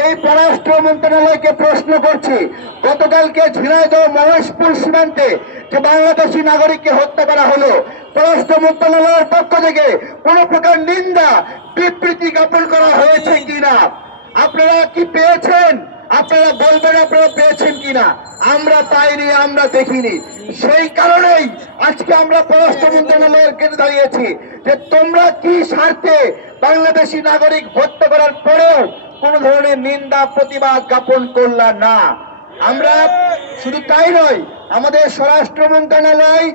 এই পররাষ্ট্র মন্ত্রণালয়কে প্রশ্ন করছি, গতকালকে ঝিনাইদহ মহেশপুর সীমান্তে যে বাংলাদেশি নাগরিককে হত্যা করা হলো, পররাষ্ট্র মন্ত্রণালয়ের পক্ষ থেকে কোন প্রকার নিন্দা, বিবৃতি জ্ঞাপন করা হয়েছে কিনা? আপনারা কি পেয়েছেন? আপনারা বলবেন আপনারা পেয়েছেন কিনা? আমরা পাইনি, আমরা দেখিনি। সেই কারণেই আজকে আমরা পররাষ্ট্র মন্ত্রণালয়ের কেটে দাঁড়িয়েছি যে তোমরা কি স্বার্থে বাংলাদেশি নাগরিক হত্যা করার পরেও কোন ধরনের নিন্দা, প্রতিবাদ জ্ঞাপন করলাম না। আমরা শুধু তাই নয়, আমাদের স্বরাষ্ট্র মন্ত্রণালয়,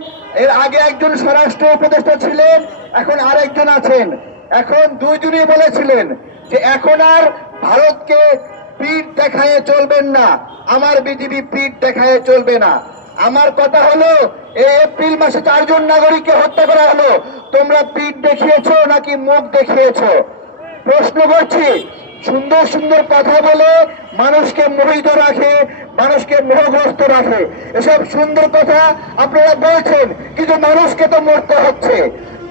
এর আগে একজন স্বরাষ্ট্র উপদেষ্টা ছিলেন, এখন আরেকজন আছেন। এখন দুইজনই বলেছিলেন যে এখন আর ভারতকে পিঠ দেখায় চলবেন না। আমার বিজেপি পিঠ দেখায় চলবে না। আমার কথা হলো এই এপ্রিল মাসে চারজন নাগরিককে হত্যা করা হলো। তোমরা পিঠ দেখিয়েছো নাকি মুখ দেখিয়েছো? প্রশ্ন করছি সুন্দর সুন্দর কথা বলে মানুষকে মোহিত রাখে, মানুষকে মোহগ্রস্ত রাখে। এসব সুন্দর কথা আপনারা বলছেন, কিন্তু মানুষকে তো মরতে হচ্ছে।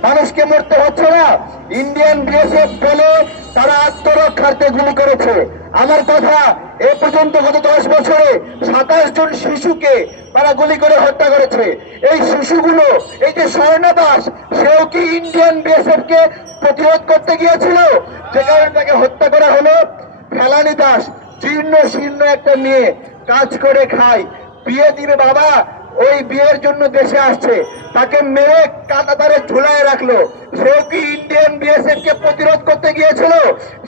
মানুষকে মরতে হচ্ছে না। ইন্ডিয়ান বিএসএফ বলে তারা আত্মরক্ষার্থে গুলি করেছে। আমার কথা এ পর্যন্ত গত দশ বছরে সাতাশ জন শিশুকে তারা গুলি করে হত্যা করেছে। এই শিশুগুলো, এই যে স্বর্ণা দাস সেও কি ইন্ডিয়ান বিএসএফ কে প্রতিরোধ করতে গিয়েছিল? যে কারণে তাকে হত্যা করা হলো। ফেলানি দাস, জীর্ণ শীর্ণ একটা মেয়ে, কাজ করে খায়। বিয়ে দিবে বাবা ওই বিয়ের জন্য দেশে আসছে। তাকে মেরে কাতাতারে ঝুলায় রাখল। সেও কি ইন্ডিয়ান বিএসএফ কে প্রতিরোধ করতে গিয়েছিল?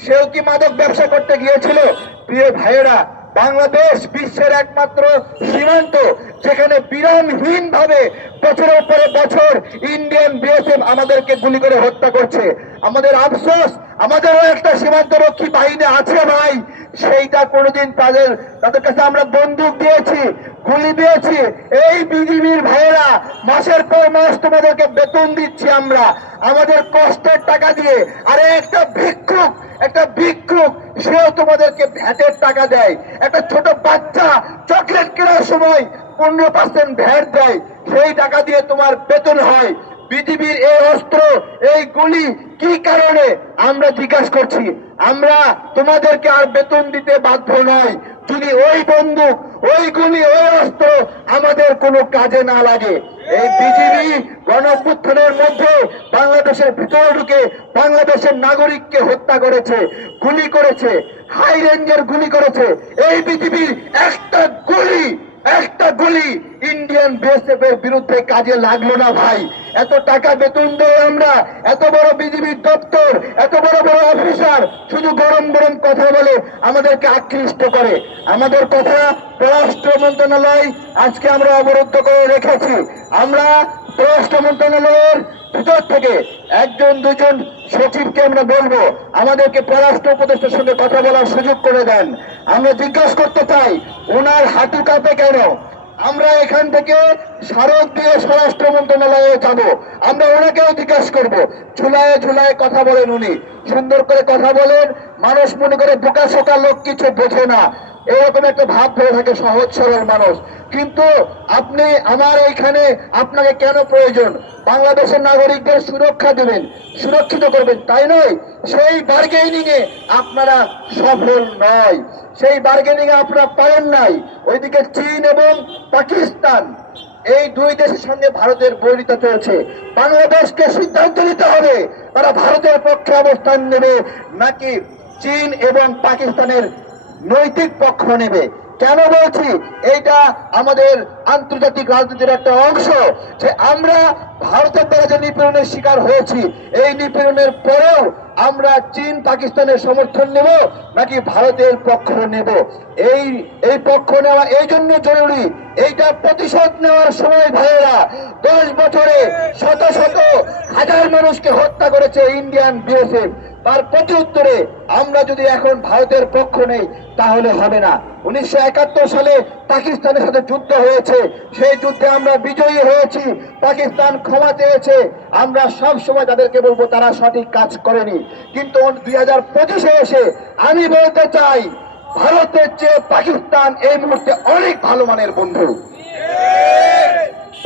সেও কি মাদক ব্যবসা করতে গিয়েছিল? প্রিয় ভাইয়েরা, বাংলাদেশ বিশ্বের একমাত্র সীমান্ত, যেখানে বিরামহীন ভাবে বছরের পরে বছর ইন্ডিয়ান বিএসএফ আমাদেরকে গুলি করে হত্যা করছে। আমাদের আফসোস, আমাদেরও একটা সীমান্ত রক্ষী বাহিনী আছে ভাই। সেইটা কোনোদিন তাদের তাদের কাছে আমরা বন্দুক দিয়েছি। গুলি দিয়েছি এই বিজিবির ভাইয়েরা, মাসের পর মাস তোমাদেরকে বেতন দিচ্ছি আমরা। আমাদের কষ্টের টাকা দিয়ে। আরে একটা ভিক্ষুক একটা ভিক্ষুক, সেও তোমাদেরকে ভ্যাটের টাকা দেয়। একটা ছোট বাচ্চা চকলেট কেনার সময় পনেরো পার্সেন্ট ভ্যাট দেয়। সেই টাকা দিয়ে তোমার বেতন হয়। বিজিবির এই অস্ত্র, এই গুলি কি কারণে? আমরা জিজ্ঞাসা করছি। আমরা তোমাদেরকে আর বেতন দিতে বাধ্য নয় যদি ওই বন্দুক, ওই গুলি, ওই অস্ত্র আমাদের কোনো কাজে না লাগে। এই বিজিবি গণঅভ্যুত্থানের মধ্যে বাংলাদেশের ভিতরে ঢুকে বাংলাদেশের নাগরিককে হত্যা করেছে, গুলি করেছে, হাই রেঞ্জের গুলি করেছে। এই বিজিবির একটা গুলি একটা গুলি ইন্ডিয়ান বিএসএফ এর বিরুদ্ধে কাজে লাগল না ভাই। এত টাকা বেতন দেয় আমরা এত বড় বিজিবির দপ্তর, এত বড় বড় অফিসার শুধু গরম গরম কথা বলে আমাদেরকে আকৃষ্ট করে। আমাদের কথা পররাষ্ট্র মন্ত্রণালয় আজকে আমরা অবরুদ্ধ করে রেখেছি। আমরা পররাষ্ট্র মন্ত্রণালয়ের ভিতর থেকে একজন, দুজন সচিবকে আমরা বলব, আমাদেরকে পররাষ্ট্র উপদেষ্টার সঙ্গে কথা বলার সুযোগ করে দেন। আমরা জিজ্ঞাসা করতে চাই, ওনার হাঁটু কাঁপে কেন? আমরা এখান থেকে স্মারক দিয়ে স্বরাষ্ট্র মন্ত্রণালয়ে যাব। আমরা ওনাকেও জিজ্ঞাসা করব। ঝুলায় ঝুলায় কথা বলেন উনি। সুন্দর করে কথা বলেন। মানুষ মনে করে বোকা শোকা লোক কিছু বোঝে না। এরকম একটা ভাব ধরে থাকে, সহজ সরল মানুষ। কিন্তু আপনি আমার এইখানে আপনাকে কেন প্রয়োজন? বাংলাদেশের নাগরিকদের সুরক্ষা দেবেন, সুরক্ষিত করবেন, তাই নয়। সেই বার্গেনিং এ আপনারা সফল নয়। সেই বার্গেনিং এ আপনারা পারেন নাই। ওইদিকে চীন এবং পাকিস্তান, এই দুই দেশের সঙ্গে ভারতের বৈরিতা চলছে। বাংলাদেশকে সিদ্ধান্ত নিতে হবে, তারা ভারতের পক্ষে অবস্থান নেবে নাকি চীন এবং পাকিস্তানের নৈতিক পক্ষ নেবে। কেন বলছি? এইটা আমাদের আন্তর্জাতিক রাজনীতির একটা অংশ যে আমরা ভারতের দ্বারা যে নিপীড়নের শিকার হয়েছি, এই নিপীড়নের পরেও আমরা চীন, পাকিস্তানের সমর্থন নেব নাকি ভারতের পক্ষ নেব? এই এই পক্ষ নেওয়া এই জন্য জরুরি। এইটা প্রতিশোধ নেওয়ার সময় ভাইয়েরা, দশ বছরে শত শত হাজার মানুষকে হত্যা করেছে ইন্ডিয়ান বিএসএফ। তার প্রতি উত্তরে, আমরা যদি এখন ভারতের পক্ষ নেই, তাহলে হবে না। উনিশশো একাত্তর সালে পাকিস্তানের সাথে যুদ্ধ হয়েছে। সেই যুদ্ধে আমরা বিজয়ী হয়েছি। পাকিস্তান ক্ষমা চেয়েছে। আমরা সব সময় তাদেরকে বলব, তারা সঠিক কাজ করেনি। কিন্তু দুই হাজার পঁচিশে এসে আমি বলতে চাই, ভারতের চেয়ে পাকিস্তান এই মুহূর্তে অনেক ভালো মানের বন্ধু।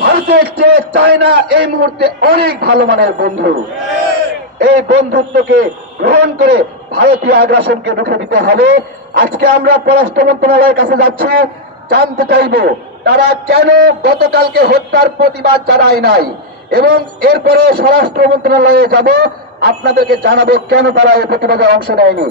ভারতের চেয়ে চায়না এই মুহূর্তে অনেক ভালো মানের বন্ধু। এই বন্ধুত্বকে গ্রহণ করে ভারতীয় আগ্রাসনকে রুখে দিতে হবে। আজকে আমরা পররাষ্ট্র মন্ত্রণালয়ের কাছে যাচ্ছি, জানতে চাইব তারা কেন গতকালকে হত্যার প্রতিবাদ জানায় নাই এবং এরপরে স্বরাষ্ট্র মন্ত্রণালয়ে যাব। আপনাদেরকে জানাব কেন তারা এই প্রতিবাদে অংশ নেয়নি।